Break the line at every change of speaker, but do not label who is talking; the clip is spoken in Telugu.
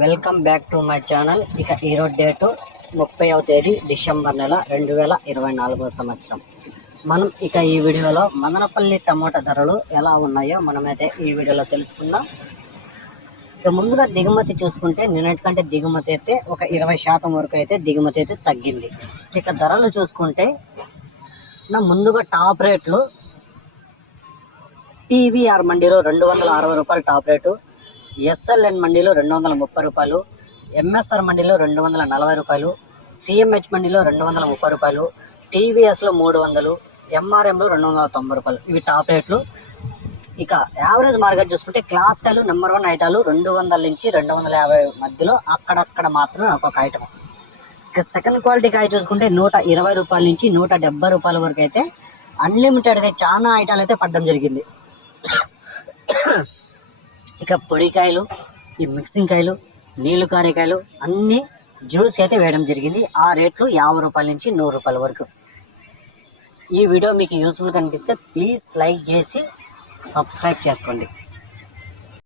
Welcome back to my channel ఇక ఈరోజు డేటు ముప్పైవ తేదీ డిసెంబర్ నెల రెండు వేల ఇరవై నాలుగో సంవత్సరం. మనం ఇక ఈ వీడియోలో మదనపల్లి టమోటా ధరలు ఎలా ఉన్నాయో మనమైతే ఈ వీడియోలో తెలుసుకుందాం. ఇక ముందుగా దిగుమతి చూసుకుంటే నిన్నటికంటే దిగుమతి అయితే ఒక ఇరవై శాతం వరకు అయితే దిగుమతి అయితే తగ్గింది. ఇక ధరలు చూసుకుంటే నా ముందుగా టాప్ రేట్లు పీవీఆర్ మండీలో రెండు వందల అరవై రూపాయలు టాప్ రేటు ఎస్ఎల్ఎన్ మండీలో రెండు వందల ముప్పై రూపాయలు ఎంఎస్ఆర్ మండీలో రెండు వందల నలభై రూపాయలు సిఎంహెచ్ మండీలో రెండు వందల ముప్పై రూపాయలు టీవీఎస్లో మూడు వందలు ఎంఆర్ఎంలో రెండు వందల తొంభై రూపాయలు. ఇవి టాప్ రేట్లు. ఇక యావరేజ్ మార్కెట్ చూసుకుంటే క్లాస్కాయలు నెంబర్ వన్ ఐటాలు రెండు వందల నుంచి రెండు వందల యాభై మధ్యలో అక్కడక్కడ మాత్రమే ఒక్కొక్క ఐటమ్ ఇక సెకండ్ క్వాలిటీ కాయ చూసుకుంటే నూట ఇరవై రూపాయల నుంచి నూట డెబ్బై రూపాయల వరకు అయితే అన్లిమిటెడ్గా చాలా ఐటాలు అయితే పడడం జరిగింది. ఇక పొడికాయలు ఈ మిక్సింగ్ కాయలు నీళ్ళు కారేకాయలు అన్నీ జ్యూస్ అయితే వేయడం జరిగింది. ఆ రేట్లు యాభై రూపాయల నుంచి నూరు రూపాయల వరకు. ఈ వీడియో మీకు యూస్ఫుల్ కనిపిస్తే ప్లీజ్ లైక్ చేసి సబ్స్క్రైబ్ చేసుకోండి.